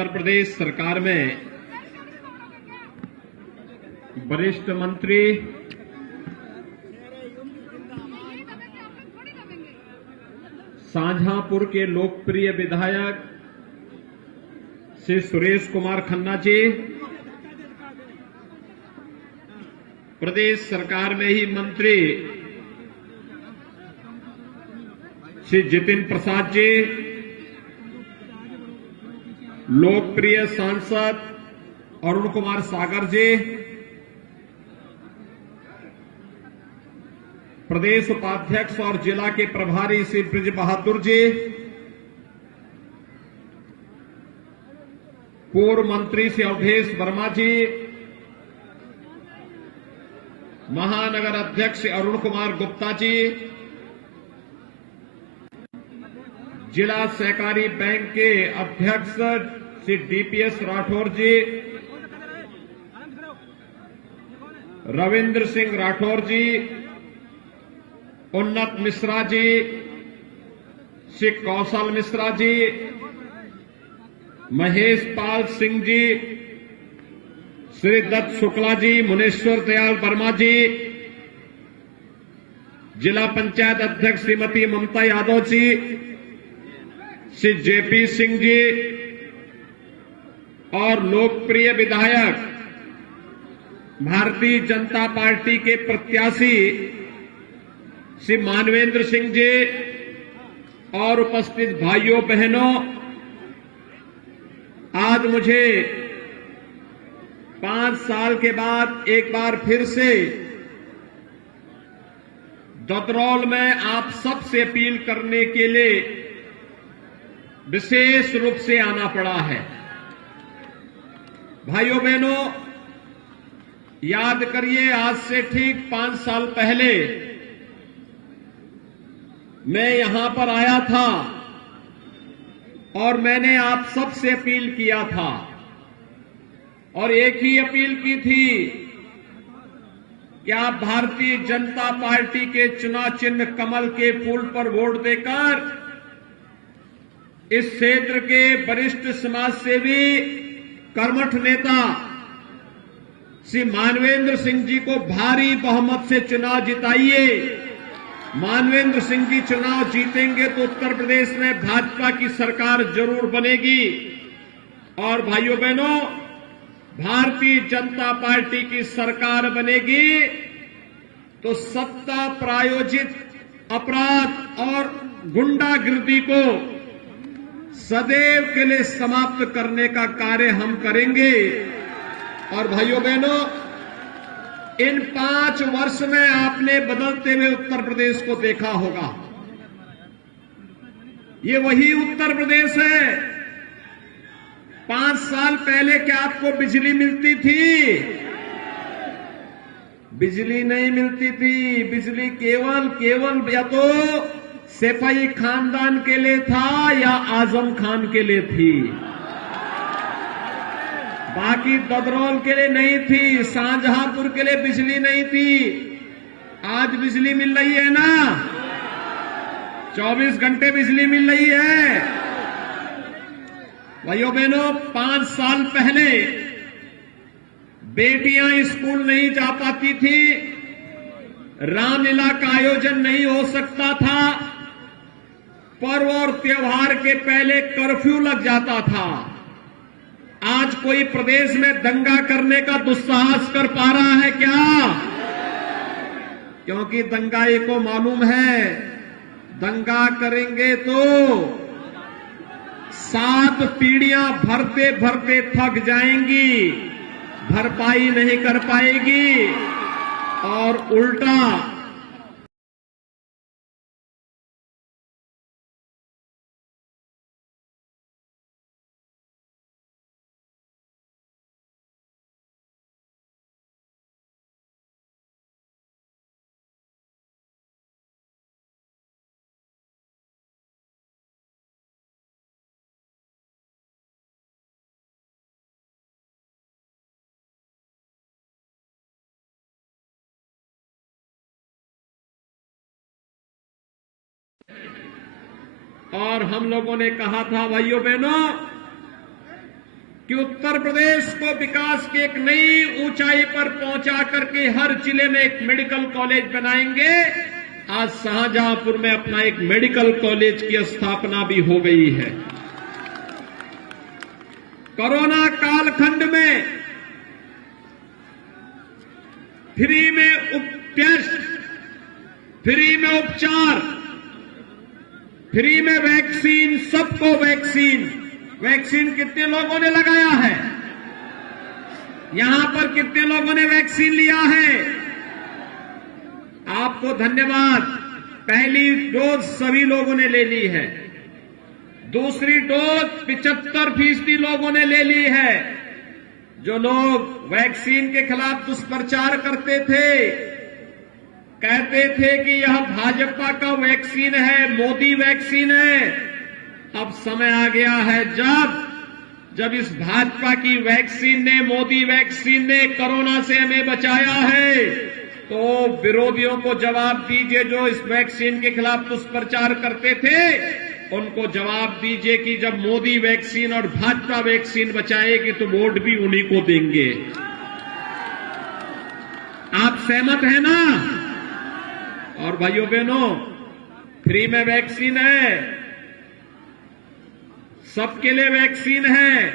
उत्तर प्रदेश सरकार में वरिष्ठ मंत्री शाहजहांपुर के लोकप्रिय विधायक श्री सुरेश कुमार खन्ना जी, प्रदेश सरकार में ही मंत्री श्री जितिन प्रसाद जी, लोकप्रिय सांसद अरुण कुमार सागर जी, प्रदेश उपाध्यक्ष और जिला के प्रभारी श्री ब्रिज बहादुर जी, पूर्व मंत्री श्री अवधेश वर्मा जी, महानगर अध्यक्ष अरुण कुमार गुप्ता जी, जिला सहकारी बैंक के अध्यक्ष श्री डीपीएस राठौर जी, रविंद्र सिंह राठौर जी, उन्नत मिश्रा जी, श्री कौशल मिश्रा जी, महेश पाल सिंह जी, श्री दत्त शुक्ला जी, मुनेश्वर दयाल वर्मा जी, जिला पंचायत अध्यक्ष श्रीमती ममता यादव जी, श्री जेपी सिंह जी और लोकप्रिय विधायक भारतीय जनता पार्टी के प्रत्याशी श्री मानवेंद्र सिंह जी और उपस्थित भाइयों बहनों, आज मुझे 5 साल के बाद एक बार फिर से ददरौल में आप सबसे अपील करने के लिए विशेष रूप से आना पड़ा है। भाइयों बहनों, याद करिए, आज से ठीक 5 साल पहले मैं यहां पर आया था और मैंने आप सबसे अपील किया था और एक ही अपील की थी कि आप भारतीय जनता पार्टी के चुनाव चिन्ह कमल के फूल पर वोट देकर इस क्षेत्र के वरिष्ठ समाज सेवी कर्मठ नेता श्री मानवेंद्र सिंह जी को भारी बहुमत से चुनाव जिताइए। मानवेंद्र सिंह जी चुनाव जीतेंगे तो उत्तर प्रदेश में भाजपा की सरकार जरूर बनेगी और भाइयों बहनों, भारतीय जनता पार्टी की सरकार बनेगी तो सत्ता प्रायोजित अपराध और गुंडागिर्दी को सदैव के लिए समाप्त करने का कार्य हम करेंगे। और भाइयों बहनों, इन 5 वर्ष में आपने बदलते हुए उत्तर प्रदेश को देखा होगा। ये वही उत्तर प्रदेश है। 5 साल पहले क्या आपको बिजली मिलती थी? बिजली नहीं मिलती थी। बिजली केवल या तो सैफई खानदान के लिए था या आजम खान के लिए थी, बाकी ददरौल के लिए नहीं थी, शाहजहांपुर के लिए बिजली नहीं थी। आज बिजली मिल रही है ना, 24 घंटे बिजली मिल रही है। भाइयों बहनों, 5 साल पहले बेटियां स्कूल नहीं जा पाती थी, रामलीला का आयोजन नहीं हो सकता था, पर्व और त्योहार के पहले कर्फ्यू लग जाता था। आज कोई प्रदेश में दंगा करने का दुस्साहस कर पा रहा है क्या? क्योंकि दंगाई को मालूम है, दंगा करेंगे तो 7 पीढ़ियां भरते भरते थक जाएंगी, भरपाई नहीं कर पाएगी और उल्टा और हम लोगों ने कहा था, भाइयों बहनों, कि उत्तर प्रदेश को विकास की एक नई ऊंचाई पर पहुंचा करके हर जिले में एक मेडिकल कॉलेज बनाएंगे। आज शाहजहांपुर में अपना एक मेडिकल कॉलेज की स्थापना भी हो गई है। कोरोना कालखंड में फ्री में टेस्ट, फ्री में उपचार, फ्री में वैक्सीन, सबको वैक्सीन। वैक्सीन कितने लोगों ने लगाया है? यहां पर कितने लोगों ने वैक्सीन लिया है? आपको धन्यवाद। पहली डोज सभी लोगों ने ले ली है। दूसरी डोज 75% लोगों ने ले ली है। जो लोग वैक्सीन के खिलाफ दुष्प्रचार करते थे, कहते थे कि यह भाजपा का वैक्सीन है, मोदी वैक्सीन है, अब समय आ गया है जब इस भाजपा की वैक्सीन ने, मोदी वैक्सीन ने कोरोना से हमें बचाया है, तो विरोधियों को जवाब दीजिए। जो इस वैक्सीन के खिलाफ दुष्प्रचार करते थे, उनको जवाब दीजिए कि जब मोदी वैक्सीन और भाजपा वैक्सीन बचाएगी तो वोट भी उन्हीं को देंगे। आप सहमत हैं ना? और भाइयों बहनों, फ्री में वैक्सीन है, सबके लिए वैक्सीन है,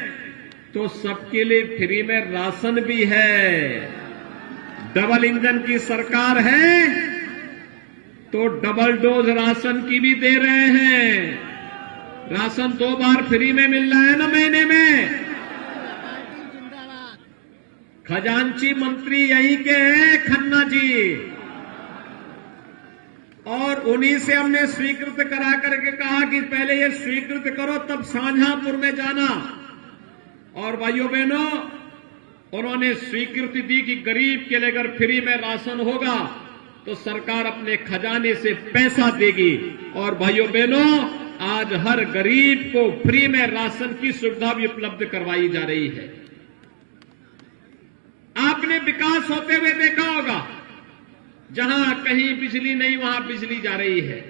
तो सबके लिए फ्री में राशन भी है। डबल इंजन की सरकार है तो डबल डोज राशन की भी दे रहे हैं। राशन 2 बार फ्री में मिल रहा है ना महीने में। खजांची मंत्री यहीं के हैं, खन्ना जी, और उन्हीं से हमने स्वीकृत करा करके कहा कि पहले ये स्वीकृत करो तब शाहजहांपुर में जाना। और भाइयों बहनों, उन्होंने स्वीकृति दी कि गरीब के लिए अगर फ्री में राशन होगा तो सरकार अपने खजाने से पैसा देगी। और भाइयों बहनों, आज हर गरीब को फ्री में राशन की सुविधा भी उपलब्ध करवाई जा रही है। आपने विकास होते हुए देखा होगा, जहां कहीं बिजली नहीं वहां बिजली जा रही है,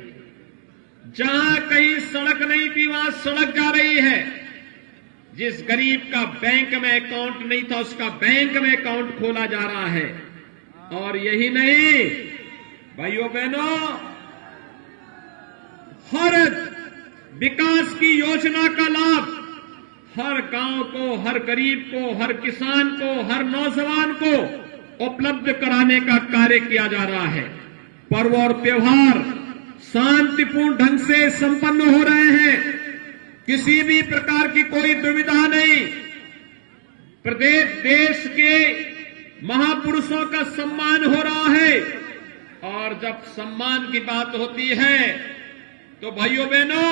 जहां कहीं सड़क नहीं थी वहां सड़क जा रही है। जिस गरीब का बैंक में अकाउंट नहीं था उसका बैंक में अकाउंट खोला जा रहा है। और यही नहीं भाइयों बहनों, हर विकास की योजना का लाभ हर गांव को, हर गरीब को, हर किसान को, हर नौजवान को उपलब्ध कराने का कार्य किया जा रहा है। पर्व और त्योहार शांतिपूर्ण ढंग से संपन्न हो रहे हैं, किसी भी प्रकार की कोई दुविधा नहीं। प्रदेश देश के महापुरुषों का सम्मान हो रहा है। और जब सम्मान की बात होती है तो भाइयों बहनों,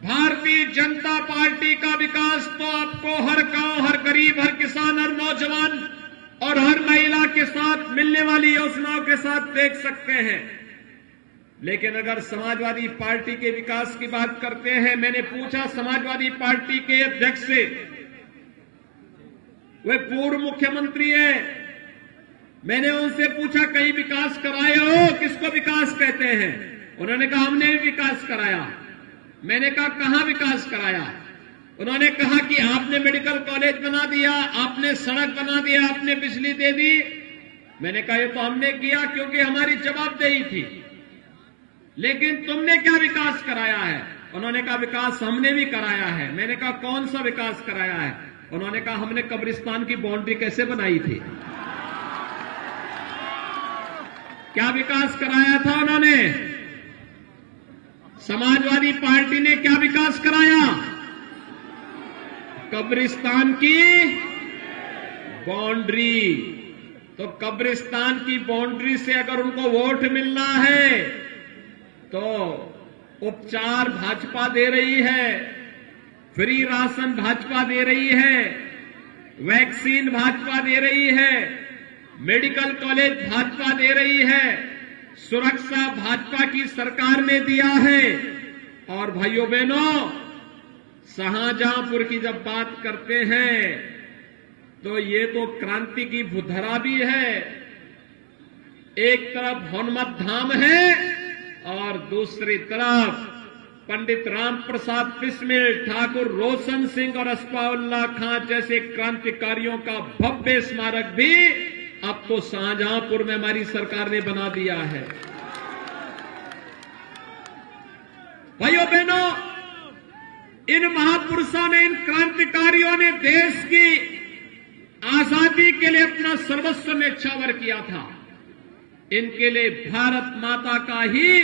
भारतीय जनता पार्टी का विकास तो आपको हर गांव, हर गरीब, हर किसान, हर नौजवान और हर महिला के साथ मिलने वाली योजनाओं के साथ देख सकते हैं। लेकिन अगर समाजवादी पार्टी के विकास की बात करते हैं, मैंने पूछा समाजवादी पार्टी के अध्यक्ष से, वे पूर्व मुख्यमंत्री हैं, मैंने उनसे पूछा कहीं विकास कराए हो? किसको विकास कहते हैं? उन्होंने कहा हमने भी विकास कराया। मैंने कहा कहां विकास कराया? उन्होंने कहा कि आपने मेडिकल कॉलेज बना दिया, आपने सड़क बना दिया, आपने बिजली दे दी। मैंने कहा ये तो हमने किया क्योंकि हमारी जवाबदेही थी, लेकिन तुमने क्या विकास कराया है? उन्होंने कहा विकास हमने भी कराया है। मैंने कहा कौन सा विकास कराया है? उन्होंने कहा हमने कब्रिस्तान की बाउंड्री कैसे बनाई थी। क्या विकास कराया था उन्होंने? समाजवादी पार्टी ने क्या विकास कराया? कब्रिस्तान की बाउंड्री। तो कब्रिस्तान की बाउंड्री से अगर उनको वोट मिलना है तो उपचार भाजपा दे रही है, फ्री राशन भाजपा दे रही है, वैक्सीन भाजपा दे रही है, मेडिकल कॉलेज भाजपा दे रही है, सुरक्षा भाजपा की सरकार ने दिया है। और भाइयों बहनों, शाहजहांपुर की जब बात करते हैं तो ये तो क्रांति की भूधरा भी है। एक तरफ हनुमत धाम है और दूसरी तरफ पंडित राम प्रसाद बिस्मिल, ठाकुर रोशन सिंह और असफाउल्लाह खां जैसे क्रांतिकारियों का भव्य स्मारक भी अब तो शाहजहांपुर में हमारी सरकार ने बना दिया है। भाइयों बहनों, इन महापुरुषों ने, इन क्रांतिकारियों ने देश की आजादी के लिए अपना सर्वस्व न्यौछावर किया था। इनके लिए भारत माता का ही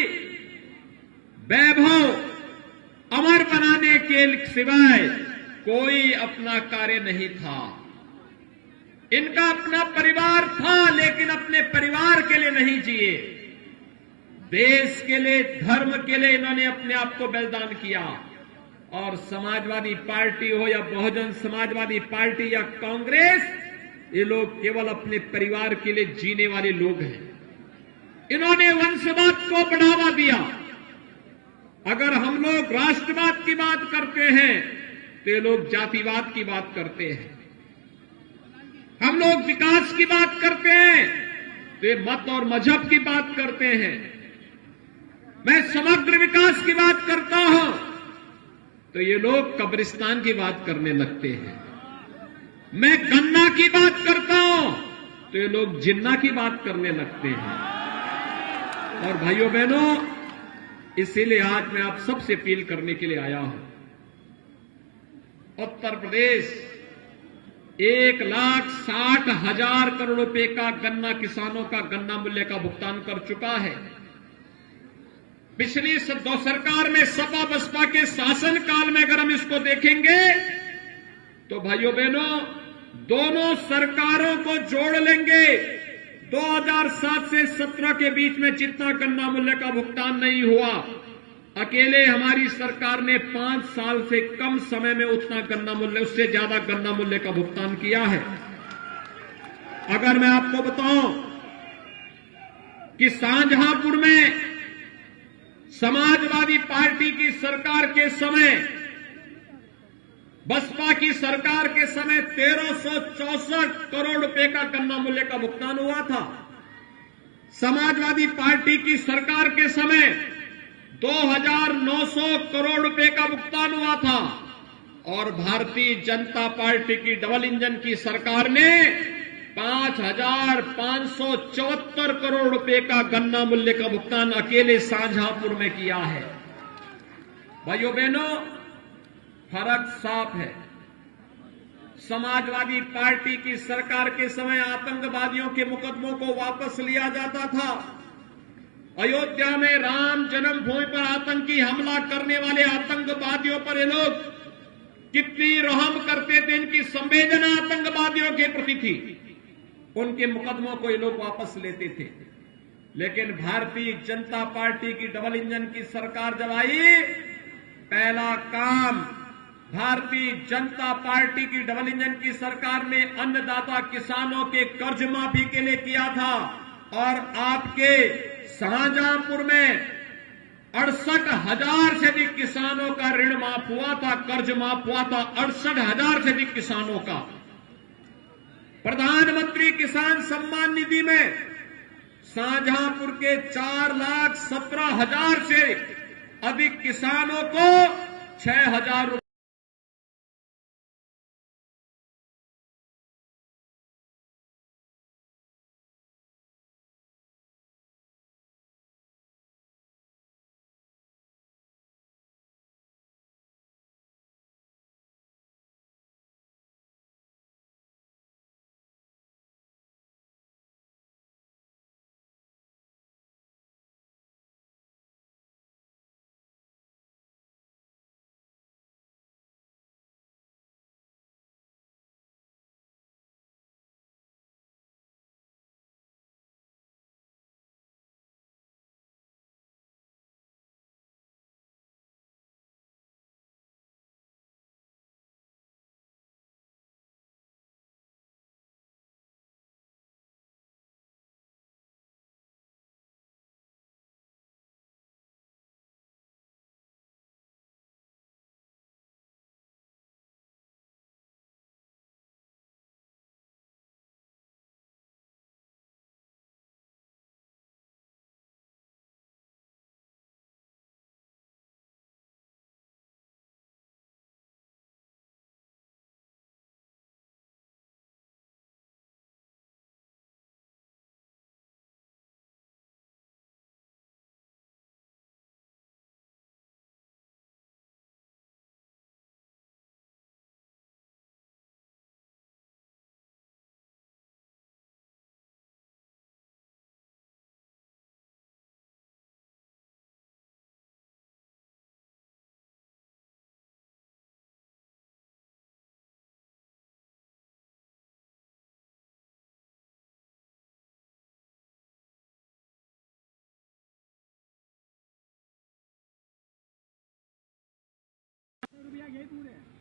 वैभव अमर बनाने के सिवाय कोई अपना कार्य नहीं था। इनका अपना परिवार था, लेकिन अपने परिवार के लिए नहीं जिए। देश के लिए, धर्म के लिए इन्होंने अपने आप को बलिदान किया। और समाजवादी पार्टी हो या बहुजन समाजवादी पार्टी या कांग्रेस, ये लोग केवल अपने परिवार के लिए जीने वाले लोग हैं। इन्होंने वंशवाद को बढ़ावा दिया। अगर हम लोग राष्ट्रवाद की बात करते हैं तो ये लोग जातिवाद की बात करते हैं। हम लोग विकास की बात करते हैं तो ये मत और मजहब की बात करते हैं। मैं समग्र विकास की बात करता हूं तो ये लोग कब्रिस्तान की बात करने लगते हैं। मैं गन्ना की बात करता हूं तो ये लोग जिन्ना की बात करने लगते हैं। और भाइयों बहनों, इसीलिए आज मैं आप सबसे अपील करने के लिए आया हूं। उत्तर प्रदेश 1,60,000 करोड़ रुपए का गन्ना, किसानों का गन्ना मूल्य का भुगतान कर चुका है। पिछली दो सरकार में सपा बसपा के शासन काल में अगर हम इसको देखेंगे तो भाइयों बहनों, दोनों सरकारों को जोड़ लेंगे, 2007 से 17 के बीच में जितना गन्ना मूल्य का भुगतान नहीं हुआ, अकेले हमारी सरकार ने 5 साल से कम समय में उतना गन्ना मूल्य, उससे ज्यादा गन्ना मूल्य का भुगतान किया है। अगर मैं आपको बताऊं कि शाहजहांपुर में समाजवादी पार्टी की सरकार के समय, बसपा की सरकार के समय 1364 करोड़ रुपए का गन्ना मूल्य का भुगतान हुआ था। समाजवादी पार्टी की सरकार के समय 2,900 करोड़ रुपए का भुगतान हुआ था। और भारतीय जनता पार्टी की डबल इंजन की सरकार ने 5,574 करोड़ रुपए का गन्ना मूल्य का भुगतान अकेले शाहजहांपुर में किया है। भाइयों बहनों, फर्क साफ है। समाजवादी पार्टी की सरकार के समय आतंकवादियों के मुकदमों को वापस लिया जाता था। अयोध्या में राम जन्मभूमि पर आतंकी हमला करने वाले आतंकवादियों पर ये लोग कितनी रहम करते थे, इनकी संवेदना आतंकवादियों के प्रति थी। उनके मुकदमों को ये लोग वापस लेते थे। लेकिन भारतीय जनता पार्टी की डबल इंजन की सरकार जब आई, पहला काम भारतीय जनता पार्टी की डबल इंजन की सरकार ने अन्नदाता किसानों के कर्ज माफी के लिए किया था। और आपके शाहजहांपुर में 68,000 से अधिक किसानों का ऋण माफ हुआ था, कर्ज माफ हुआ था 68,000 से अधिक किसानों का। प्रधानमंत्री किसान सम्मान निधि में शाहजहांपुर के 4,17,000 से अधिक किसानों को 6,000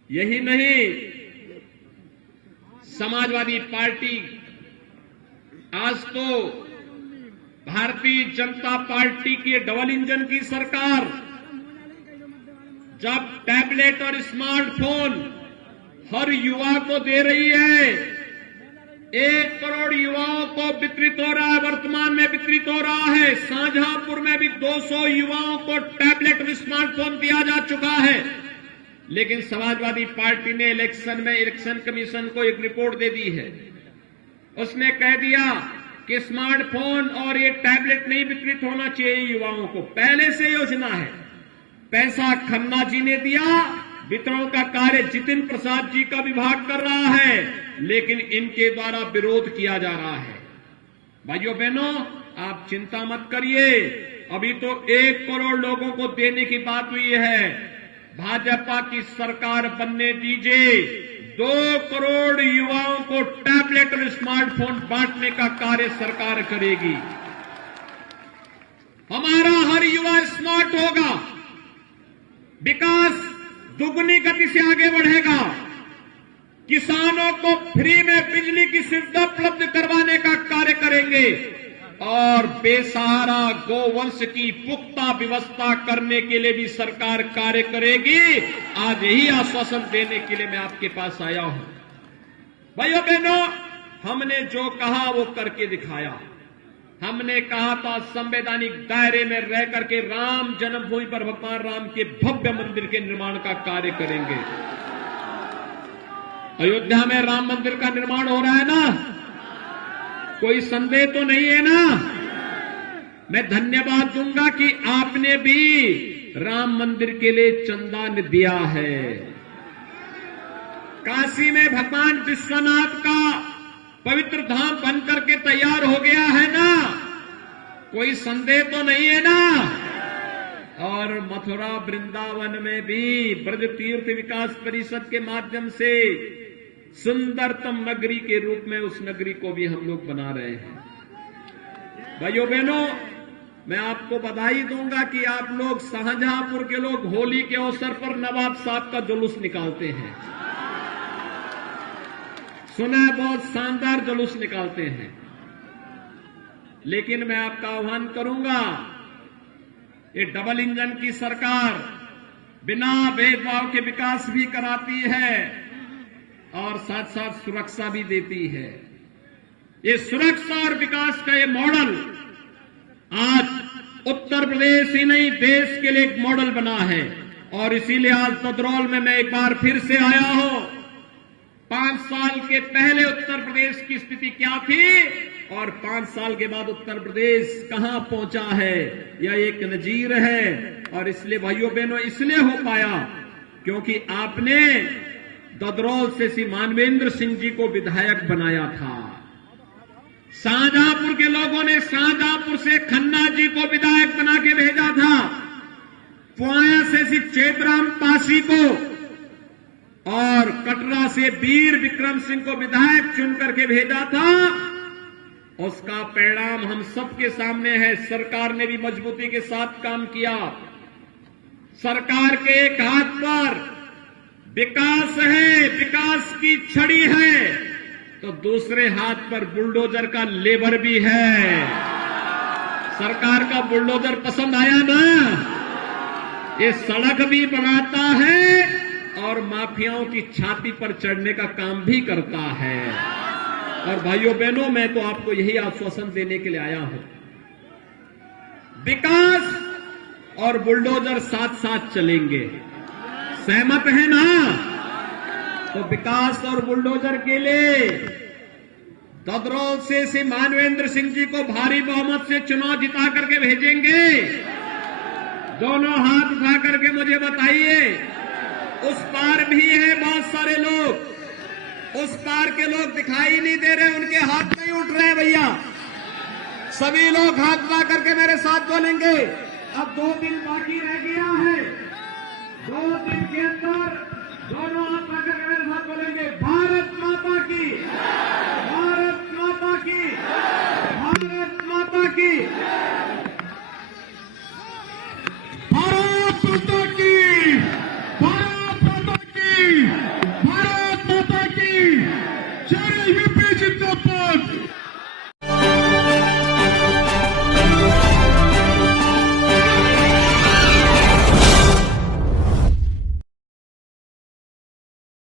यही नहीं, समाजवादी पार्टी आज तो भारतीय जनता पार्टी की डबल इंजन की सरकार जब टैबलेट और स्मार्टफोन हर युवा को दे रही है, 1 करोड़ युवाओं को वितरित हो रहा है, वर्तमान में वितरित हो रहा है। शाहजहांपुर में भी 200 युवाओं को टैबलेट और स्मार्टफोन दिया जा चुका है। लेकिन समाजवादी पार्टी ने इलेक्शन कमीशन को एक रिपोर्ट दे दी है। उसने कह दिया कि स्मार्टफोन और ये टैबलेट नहीं वितरित होना चाहिए युवाओं को, पहले से योजना है। पैसा खन्ना जी ने दिया, वितरण का कार्य जितिन प्रसाद जी का विभाग कर रहा है, लेकिन इनके द्वारा विरोध किया जा रहा है। भाइयों बहनों, आप चिंता मत करिए, अभी तो 1 करोड़ लोगों को देने की बात हुई है। भाजपा की सरकार बनने दीजिए, 2 करोड़ युवाओं को टैबलेट और स्मार्टफोन बांटने का कार्य सरकार करेगी। हमारा हर युवा स्मार्ट होगा, विकास दुगनी गति से आगे बढ़ेगा। किसानों को फ्री में बिजली की सुविधा उपलब्ध करवाने का कार्य करेंगे और बेसहारा गोवंश की पुख्ता व्यवस्था करने के लिए भी सरकार कार्य करेगी। आज यही आश्वासन देने के लिए मैं आपके पास आया हूं। भाइयों बहनों, हमने जो कहा वो करके दिखाया। हमने कहा था संवैधानिक दायरे में रह करके राम जन्मभूमि पर भगवान राम के भव्य मंदिर के निर्माण का कार्य करेंगे। अयोध्या में राम मंदिर का निर्माण हो रहा है ना, कोई संदेह तो नहीं है ना। मैं धन्यवाद दूंगा कि आपने भी राम मंदिर के लिए चंदा दिया है। काशी में भगवान विश्वनाथ का पवित्र धाम बन करके तैयार हो गया है ना, कोई संदेह तो नहीं है ना। और मथुरा वृंदावन में भी ब्रज तीर्थ विकास परिषद के माध्यम से सुंदरतम नगरी के रूप में उस नगरी को भी हम लोग बना रहे हैं। भाइयों बहनों, मैं आपको बधाई दूंगा कि आप लोग शाहजहांपुर के लोग होली के अवसर पर नवाब साहब का जुलूस निकालते हैं। सुना है बहुत शानदार जुलूस निकालते हैं। लेकिन मैं आपका आह्वान करूंगा, ये डबल इंजन की सरकार बिना भेदभाव के विकास भी कराती है और साथ साथ सुरक्षा भी देती है। ये सुरक्षा और विकास का ये मॉडल आज उत्तर प्रदेश ही नहीं देश के लिए एक मॉडल बना है। और इसीलिए आज ददरौल में मैं एक बार फिर से आया हूं। 5 साल के पहले उत्तर प्रदेश की स्थिति क्या थी और 5 साल के बाद उत्तर प्रदेश कहां पहुंचा है, यह एक नजीर है। और इसलिए भाइयों बहनों, इसलिए हो पाया क्योंकि आपने ददरौल से श्री मानवेंद्र सिंह जी को विधायक बनाया था। शाहजहांपुर के लोगों ने शाहजहांपुर से खन्ना जी को विधायक बना के भेजा था। पुआया से श्री चेतराम पासी को और कटरा से वीर विक्रम सिंह को विधायक चुन करके भेजा था। उसका परिणाम हम सबके सामने है। सरकार ने भी मजबूती के साथ काम किया। सरकार के एक हाथ पर विकास है, विकास की छड़ी है, तो दूसरे हाथ पर बुलडोजर का लेबर भी है। सरकार का बुलडोजर पसंद आया ना? ये सड़क भी बनाता है और माफियाओं की छाती पर चढ़ने का काम भी करता है। और भाइयों बहनों, मैं तो आपको यही आश्वासन देने के लिए आया हूं, विकास और बुलडोजर साथ साथ चलेंगे। सहमत है ना? तो विकास और बुलडोजर के लिए ददरौल से श्री मानवेंद्र सिंह जी को भारी बहुमत से चुनाव जिता करके भेजेंगे। दोनों हाथ उठा करके मुझे बताइए। उस पार भी है बहुत सारे लोग, उस पार के लोग दिखाई नहीं दे रहे, उनके हाथ नहीं उठ रहे भैया। सभी लोग हाथ उठा करके मेरे साथ बोलेंगे। अब 2 दिन बाकी रह गया है, 2 दिन के अंदर दोनों